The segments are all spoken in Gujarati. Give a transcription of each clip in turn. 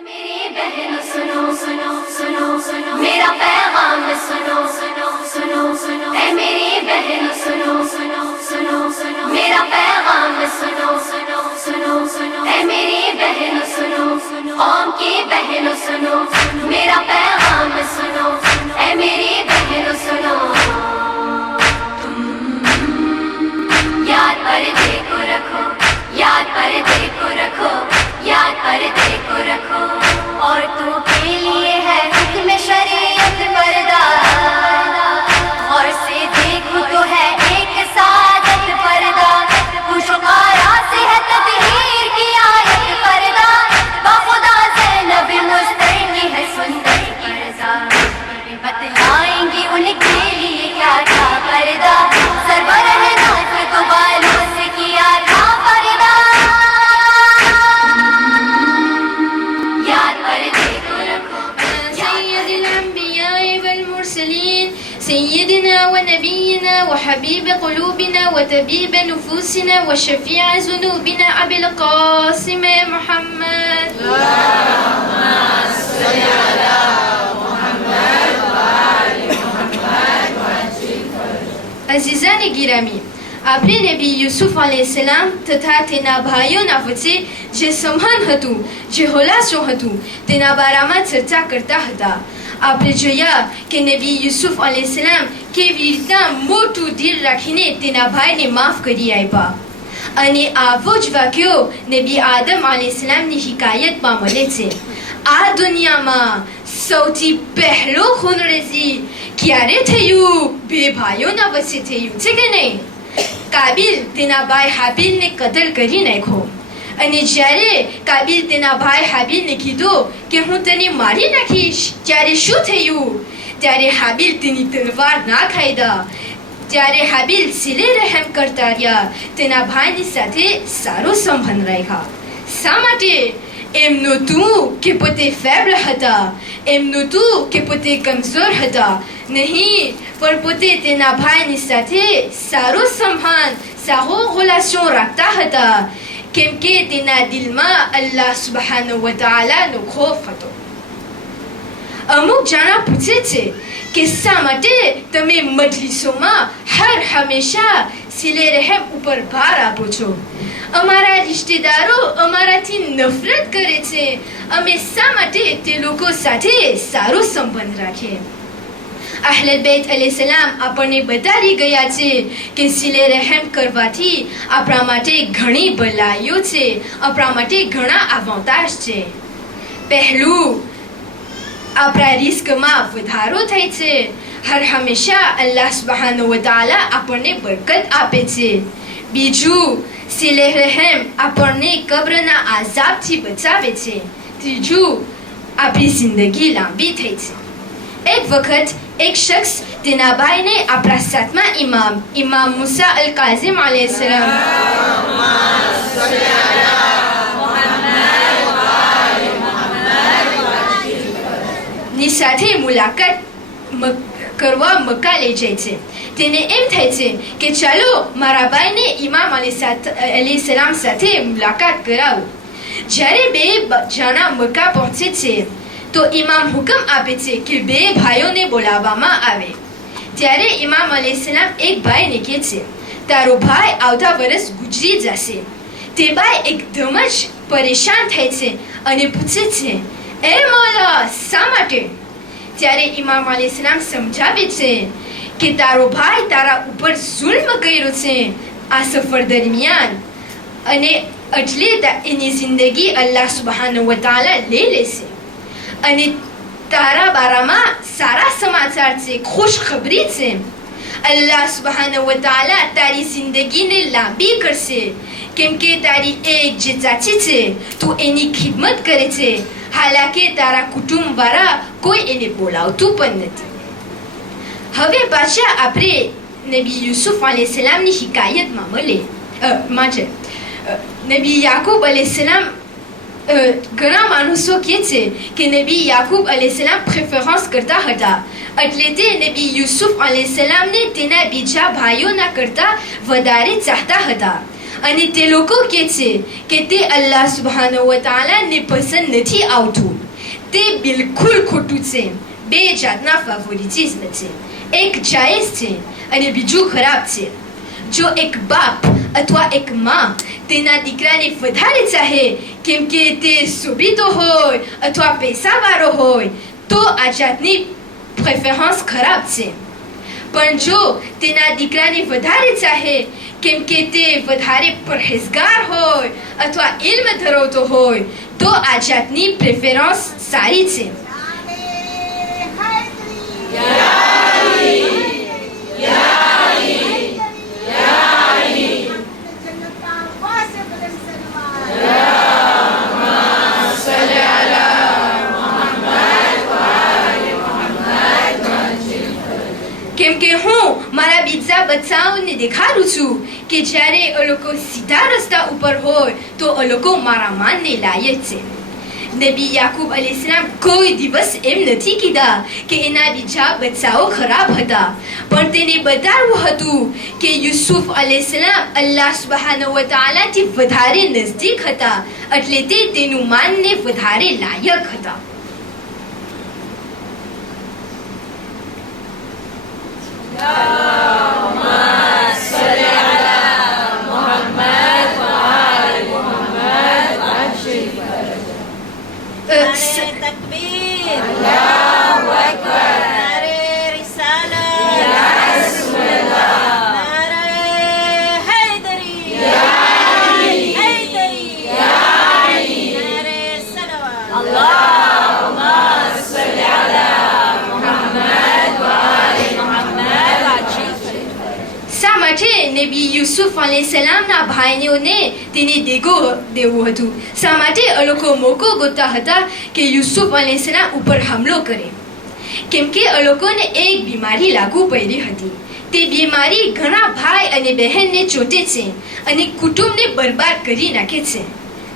मेरी बहन सुनो सुनो सुनो सुनो मेरा पैगाम सुनो सुनो सुनो सुनो ऐ मेरी बहन सुनो सुनो सुनो सुनो मेरा पैगाम सुनो सुनो सुनो सुनो ऐ मेरी बहन सुनो सुनो कौम की बहन सुनो सुनो मेरा पैगाम सुनो ऐ मेरी बहन सुनो याद पर्दे को रखो याद पर्दे को रखो याद पर्दे को रखो औरतों के लिए है हुक्म शरीयत पर्दा और से देखो तो है एक सादत पर्दा खुशकारा से है तदहीर की आयत पर्दा बाखुदा ज़ैनब मुस्तकी है सुंदर पर्दा बतलाएंगी उनके लिए क्या था पर्दा सरबराह नाज़ को बालों से किया था पर्दा याद पर्दे को रखो سيد الأنبياء والمرسلين سيدنا ونبينا وحبيب قلوبنا وطبيب نفوسنا وشفيع ذنوبنا أبي القاسم محمد عزیزان گرامی આપણે નબી યુસુફ અલૈહિસ્સલામ તથા તેના ભાઈઓના વચ્ચે જે સંબંધ હતું જે હોલાસો હતું તેના બારામાં ચર્ચા કરતા હતા આપણે જોયા કે નબી યુસુફ અલૈહિસ્સલામ કેવી રીતના મોટું દિલ રાખીને તેના ભાઈને માફ કરી આપ્યા અને આવો જ વાક્યો નબી આદમ અલૈહિસ્સલામની હિકાયતમાં મળે છે આ દુનિયામાં સૌથી પહેલો ખૂનરેજી ક્યારે થયું બે ભાઈઓના વચ્ચે થયું છે કે નહીં કાબિલ તેના ભાઈ હાબિલને કતલ કરી નાખ્યો અને જ્યારે કાબિલ તેના ભાઈ હાબિલને કીધું કે હું તને મારી નાખીશ ત્યારે શું થયું ત્યારે હાબિલ તેની તલવાર ના ખાઈદા ત્યારે હાબિલ સિલે રહેમ કરતા રહ્યા તેના ભાઈની સાથે સારો સંબંધ રાખ્યા શા માટે એમ નહોતું કે પોતે ફેબલ હતા એમ નહોતું કે પોતે કમજોર હતા નહીં પણ પોતે તેના ભાઈની સાથે સારો સંબંધ સારો રિલેશન રાખતા હતા કેમ કે તેના દિલમાં અલ્લાહ સુબ્હાનહુ વ તઆલાનો ખોફ હતો અમુક જણા પૂછે છે કે શા માટે તમે મજલિસોમાં હર હંમેશા સિલે રહેમ ઉપર ભાર આપો છો અમારા રિશ્તેદારો અમારાથી નફરત કરે છે અમે શા માટે તે લોકો સાથે સારો સંબંધ રાખીએ અહલે બેત અલૈહિસ્સલામ આપણને બતાવી ગયા છે કે સિલે રહેમ કરવાથી આપણા માટે ઘણી ભલાઈઓ છે આપણા માટે ઘણા અવતાર છે પહેલું આપણા રિસ્કમાં વધારો થાય છે હર હંમેશા અલ્લાહ સુબ્હાનહુ વ તઆલા આપણને બરકત આપે છે બીજું સિલે રહેમ આપણને કબ્રના આઝાબથી બચાવે છે ત્રીજું આપણી જિંદગી લાંબી થઈ છે એક વખત એક શખ્સ તેના ભાઈને આપણા સાતમા ઇમામ મૂસા અલ કાઝિમ અલૈહિસ્સલામ ની સાથે મુલાકાત કરવા મક્કા લઈ જાય છે તેને એમ થાય છે કે ચાલો મારા ભાઈને ઇમામ અલૈહિસ્સલામ સાથે મુલાકાત કરાવું જ્યારે બે જણા મક્કા પહોંચે છે તો ઇમામ હુકમ આપે છે કે બે ભાઈઓને બોલાવવામાં આવે ત્યારે ઇમામ અલૈહિસ્સલામ એક ભાઈને કહે છે તારો ભાઈ આવતા વર્ષ ગુજરી જશે તે ભાઈ એકદમ જ પરેશાન થાય છે અને પૂછે છે એ મૌલા શા માટે ત્યારે ઇમામ અલૈહિસ્સલામ સમજાવે છે કે તારો ભાઈ તારા ઉપર જુલ્મ કર્યો છે આ સફર દરમિયાન અને એટલે એની જિંદગી અલ્લાહ સુબ્હાનહુ વ તઆલા લઈ લેશે અને તારા બારામાં સારા સમાચાર છે ખુશખબરી છે અલ્લાહ સુબ્હાનહુ વ તઆલા તારી જિંદગીને લાંબી કરશે કેમ કે તારી એક જે ચાચી છે તું એની ખિદમત કરે છે હાલાકે તારા કુટુંબવાળા કોઈ એને બોલાવતું પણ નથી હવે પાછા આપણે નબી યુસુફ અલૈહિસ્સલામની હિકાયતમાં મળે નબી યાકૂબ અલૈહિસ્સલામ ઘણા માણસો કહે છે કે નબી યાકૂબ અલૈહિસ્સલામ પ્રેફરન્સ કરતા હતા એટલે તે નબી યુસુફ અલૈહિસ્સલામને તેના બીજા ભાઈઓના કરતા વધારે ચાહતા હતા અને તે લોકો કહે છે કે તે અલ્લાહ સુબ્હાનહુ વ તઆલાને પસંદ નથી આવતું. તે બિલકુલ ખોટું છે. બે જાતના ફેવરિટિઝમ છે. એક જાયઝ છે અને બીજું ખરાબ છે. જો એક બાપ અથવા એક માં તેના દીકરાને વધારે ચાહે કેમ કે તે સુબીતો હોય અથવા પૈસાવાળો હોય તો આ જાતની પ્રેફરન્સ ખરાબ છે. પણ જો તેના દીકરાને વધારે ચાહે કેમ કે તે વધારે પરહેઝગાર હોય અથવા ઇલ્મ ધરાવતો હોય તો આ જાતની પ્રેફરન્સ સારી છે. કેમ કે હું મારા બીજા બચ્ચાઓને દેખાડું છું કે જ્યારે એ લોકો સીધા રસ્તા ઉપર હોય તો એ લોકો મારા માનને લાયક છે. નબી યાકૂબ અલૈહિસ્સલામ કોઈ દિવસ એમ નથી કીધા કે એના બીજા બચ્ચાઓ ખરાબ હતા, પણ તેને બતાવવું હતું કે યુસુફ અલૈહિસ્સલામ અલ્લાહ સુબ્હાનહુ વ તઆલાથી વધારે નજદીક હતા, એટલે તે તેનું માનને વધારે લાયક હતા. तकबीर, अल्लाहु अकबर, नारे रिसालत, या रसूलल्लाह, नारे हैदरी, या अली, हैदरी, या अली, नारे सलवात, अल्लाहुम्मा सल्ली अला मुहम्मद व आले मुहम्मद. શા માટે નબી યુસુફ અલૈહિસ્સલામના ભાઈઓને તેને દેગો દેવું હતું? શા માટે એ લોકો મોકો ગોતતા હતા કે યુસુફ અલૈહિસ્સલામ ઉપર હુમલો કરે? કેમ કે એ લોકોને એક બીમારી લાગુ પડી હતી. તે બીમારી ઘણા ભાઈ અને બહેનને ચોટે છે અને કુટુંબને બરબાદ કરી નાખે છે.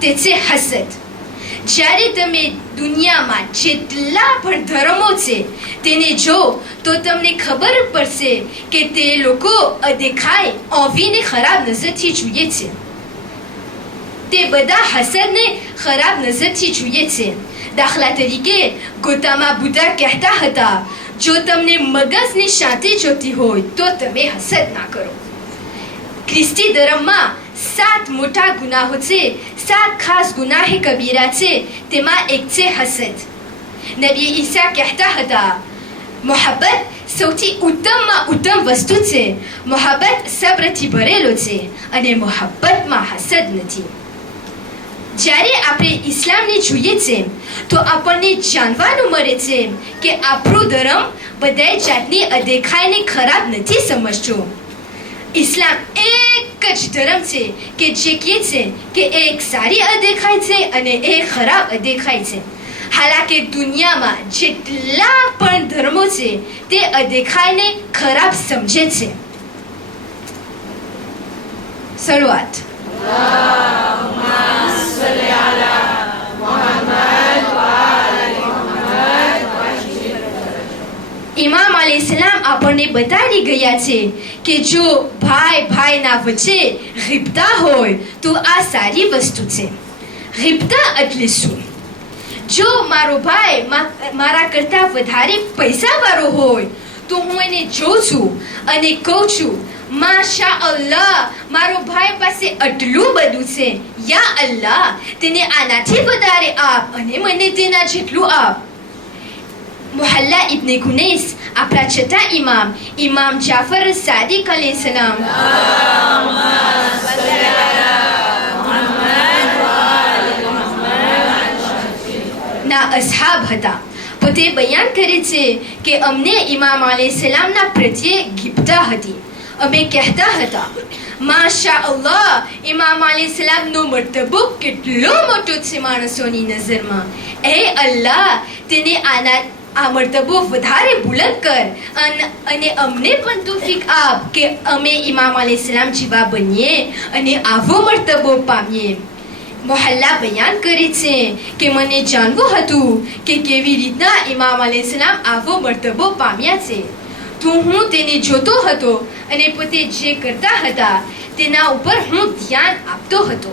તે છે હસદ. જ્યારે તમે દુનિયામાં જેટલા પણ ધર્મો છે તેને જો તો તમને ખબર પડશે કે તે લોકો અદેખાય ઓવીને ખરાબ નજરથી જુએ છે. તે બધા હસદને ખરાબ નજરથી જુએ છે. દાખલા તરીકે ગૌતમ બુદ્ધ કહેતા હતા, જો તમને મગજની શાંતિ જોતી હોય તો તમે હસદ ના કરો. ખ્રિસ્તી ધર્મમાં 7 મોટા ગુનાહો છે. 7 ખાસ ગુનાહે કબીરા છે. તેમાં એક છે હસદ. નબી ઈસા કહેતા હતા, મોહબ્બત સૌથી ઉત્તમમાં ઉત્તમ વસ્તુ છે. મોહબ્બત સબ્રથી ભરેલો છે અને મોહબ્બતમાં હસદ નથી. જ્યારે આપણે ઇસ્લામને જોઈએ છે તો આપણને જાણવાનું મળે છે કે આપણું ધર્મ બધાય જાતની અદેખાઈને ખરાબ નથી સમજતો. ઇસ્લામ એક જ ધર્મ છે કે જે કહે છે કે એક સારી અદેખાઈ છે અને એક ખરાબ અદેખાઈ છે. હાલાકે દુનિયામાં જેટલા પણ ધર્મો છે તે અદેખાઈને ખરાબ સમજે છે. સલવાત. ઇમામ અલૈહિસ્સલામ આપણને બતાવી ગયા છે કે જો ભાઈ ભાઈના વચ્ચે ગિબતા હોય તો આ સારી વસ્તુ છે. ગિબતા એટલે શું? જો મારો ભાઈ મારા કરતા વધારે પૈસાવાળો હોય તો હું એને જોઉં છું અને કહું છું, માશા અલ્લાહ, મારો ભાઈ પાસે આટલું બધું છે, યા અલ્લાહ તેને આનાથી વધારે આપ અને મને તેના જેટલું આપ. મુહલ્લા ઇબ્ન કુનૈસ આપણા છઠ્ઠા ઇમામ જાફર સાદિક અલૈહિસ્સલામ ના અસહાબ હતા. પોતે બયાન કરે છે કે અમને ઇમામ અલૈહિસ્સલામના પ્રત્યે ગિબતા હતી. અમે કહેતા હતા, માશા અલ્લાહ, ઇમામ અલૈહિસ્સલામનો મર્તબો કેટલો મોટો છે માણસોની નજરમાં. એ અલ્લાહ, તેને આ મર્તબો વધારે બુલંદ કર અને અમને પણ તૌફીક આપ કે અમે ઇમામ અલૈહિસ્સલામ જેવા બનીએ અને આવો મર્તબો પામીએ. મોહલ્લા બયાન કરે છે કે મને જાણવું હતું કે કેવી રીતના ઇમામ અલૈહિસ્સલામ આવો મર્તબો પામ્યા છે. તો હું તેને જોતો હતો અને પોતે જે કરતા હતા તેના ઉપર હું ધ્યાન આપતો હતો.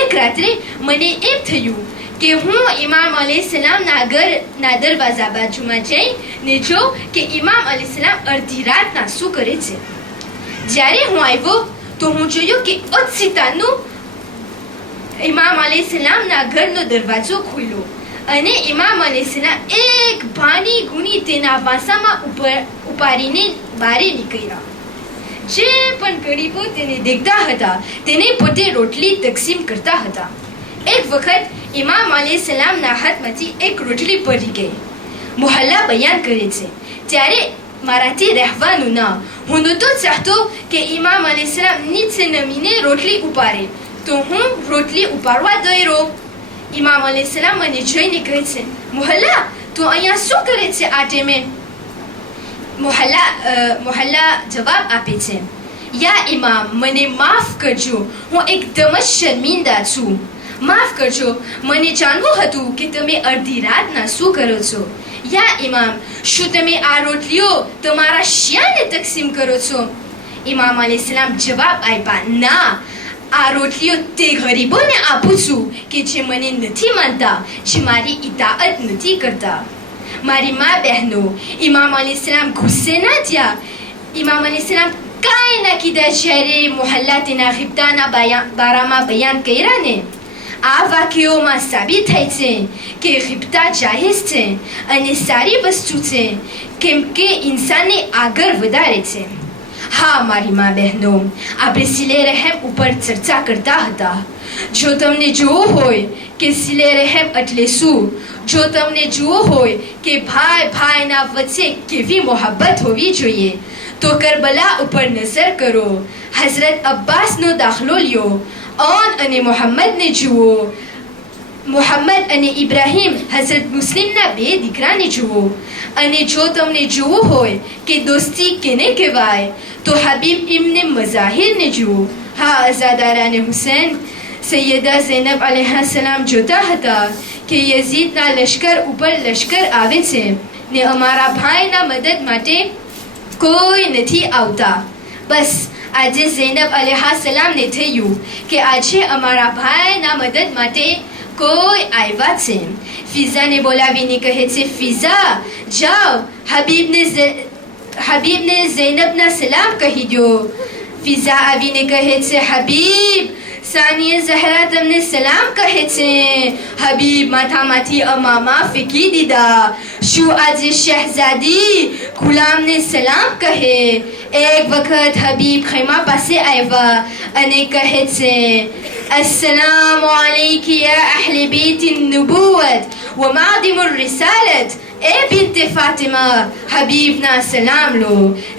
એક રાત્રે મને એમ થયું કે હું ઇમામ અલૈહિસ્સલામના ઘરના દરવાજા બાજુમાં જઈને જો કે ઇમામ અલૈહિસ્સલામ અડધી રાતના શું કરે છે. જ્યારે હું આવ્યો તો હું જોયું કે ઓચિતાનું ઇમામ અલૈહિસ્સલામના ઘરનો દરવાજો ખોલ્યો અને ઇમામ અલૈહિસ્સલામ એક ભાની ગુણી તેના વાસામાં ઉપાડીને બારે નીકળ્યા. જે પણ ગરીબો તેને દેખતા હતા તેને પોતે રોટલી તકસીમ કરતા હતા. એક વખત ઇમામ અલૈહિસ્સલામના હાથમાંથી એક રોટલી પડી ગઈ. મોહલ્લા બયાન કરે છે, ત્યારે મારાથી રહેવાનું ના. હું નહોતો ચાહતો કે ઇમામ અલૈહિસ્સલામ નીચે નમીને રોટલી ઉપાડે, તો હું રોટલી ઉપાડવા દોડ્યો. ઇમામ અલૈહિસ્સલામ મને જોઈને કહે છે, મોહલ્લા તું અહીંયા શું કરે છે આ ટાઈમે? મોહલ્લા જવાબ આપે છે, યા ઇમામ, મને માફ કરજો, હું એકદમ જ શર્મિંદા છું. માફ કરજો, મને જાણવું હતું કે તમે અડધી રાતના શું કરો છો. યા ઇમામ, શું તમે આ રોટલીઓ તમારા શિયાને તકસીમ કરો છો? ઇમામ અલૈહિસ્સલામ જવાબ આપ્યા, ના, આ રોટલીઓ તે ગરીબોને આપું છું કે જે મને નથી માનતા, જે મારી ઇતાઅત નથી કરતા. મારી મા બહેનો, ઇમામ અલૈહિસ્સલામ ગુસ્સે ના થયા. ઇમામ અલૈહિસ્સલામ કાંઈ ના કીધા જ્યારે મોહલ્લા તેના ગિબ્તાના બારામાં બયાન કર્યા ને. આ વાક્યોમાં સાબિત થાય છે કે ગિબ્તા જાહેર છે અને સારી વસ્તુ છે, કેમ કે ઇન્સાનને આગળ વધારે છે. હા મારી મા બહેનો, આપણે સિલે રહેમ ઉપર ચર્ચા કરતા હતા. જો તમને જોવું હોય કે સિલે રહેમ એટલે શું, જો તમને જોવું હોય કે ભાઈ ભાઈના વચ્ચે કેવી મોહબ્બત હોવી જોઈએ, તો કરબલા ઉપર નજર કરો. હઝરત અબ્બાસનો દાખલો લ્યો. ઓન અને મોહમ્મદને જુઓ. મોહમ્મદ અને ઇબ્રાહિમ હઝરત મુસ્લિમના બે દીકરાને જુઓ. અને જો તમને જોવું હોય કે દોસ્તી કેને કહેવાય, તો હબીબ ઇબ્ને મઝાહિરને જુઓ. હા, અઝાદારાને હુસૈન સૈયદા ઝૈનબ અલૈહિસ્સલામ જોતા હતા કે યઝીદના લશ્કર ઉપર લશ્કર આવે છે ને અમારા ભાઈના મદદ માટે કોઈ નથી આવતા. બસ આજે ઝૈનબ અલૈહિસ્સલામને થયું કે આજે અમારા ભાઈના મદદ માટે કોઈ આવ્યા છે. ફિઝાને બોલાવીને કહે છે, ફિઝા જાઓ, હબીબને ઝૈનબના સલામ કહી દો. ફિઝા આવીને કહે છે, હબીબ, સાનિયા ઝહરા તમને સલામ કહે છે. હબીબ માથામાંથી અમામા ફેંકી દીધા. શું આજે શહેઝાદી ગુલામને સલામ કહે? એક વખત હબીબ ખૈમા પાસે આવ્યા અને કહે છે, अस्सलामु अलैकी या अहले बैत नुबुव्वत व मादिम रिसालत. ए बिन्त फातिमा, हबीबना सलाम लो.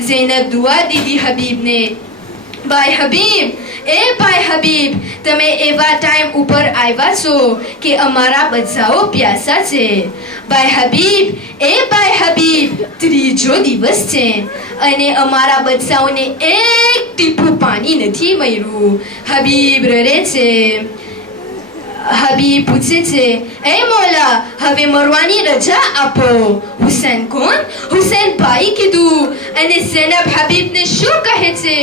ઝૈનબ દુઆ દીધી હબીબને. ભાઈ હબીબ, એ ભાઈ હબીબ, તમે એવા ટાઈમ ઉપર આવ્યા છો કે અમારા બચ્ચાઓ પ્યાસા છે. ભાઈ હબીબ, એ ભાઈ હબીબ, ત્રીજો દિવસ છે અને અમારા બચ્ચાઓને એક ટીપું પાણી નથી મળ્યું. હબીબ રડે છે. હબીબ પૂછે છે, એ મોલા, હવે મરવાની રજા આપો. હુસૈન કોણ? હુસૈન ભાઈ કીધું. અને ઝૈનબ હબીબને શું કહે છે?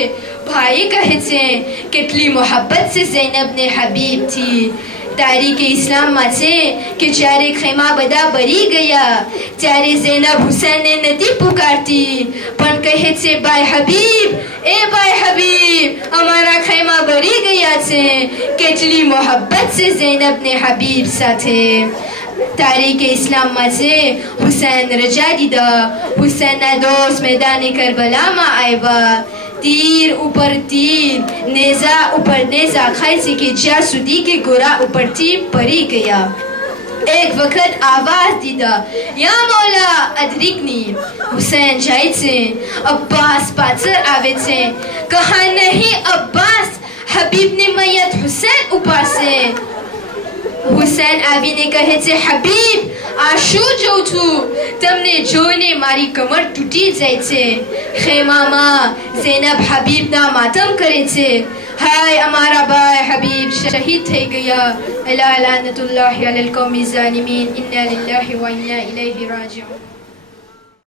ભાઈ કહે છે, કેટલી મોહબ્બત છે ઝૈનબને હબીબથી. તારીખે ઇસ્લામમાં છે કે જ્યારે ખૈમા બધા બરી ગયા ત્યારે ઝૈનબ હુસૈનને નથી પુકારતી, પણ કહે છે, ભાઈ હબીબ, એ ભાઈ હબીબ, અમારા ખૈમા બરી ગયા છે. કેટલી મોહબ્બત છે ઝૈનબને હબીબ સાથે. તારીખે ઇસ્લામમાં છે હુસૈન રજા દીધા. હુસૈનના દોસ્ત મેદાને કરબલામાં આવ્યા. તીર ઉપર તીર, નેઝા ઉપર નેઝા ખાય છે કે જ્યાં સુધી કે ગોરા ઉપરથી પડી ગયા. એક વખત આવાજ દીધા, યા મોલા અદરિકની. હુસૈન જાય છે. અબ્બાસ પાછળ આવે છે. કહા નહીં અબ્બાસ, હબીબની મૈયત હુસૈન ઉપાડશે. હુસૈન આવીને કહે છે, હબીબ, આ શું જોઉં છું? તમને જોઈને મારી કમર તૂટી જાય છે. ખેમામાં ઝૈનબ હબીબના માતમ કરે છે. હાય, અમારા ભાઈ હબીબ શહીદ થઈ ગયા. અલા લાનતુલ્લાહી અલલ કૌમિ ઝાલિમીન. ઇન્ના લિલ્લાહી વ ઇન્ના ઇલૈહિ રાજિઉન.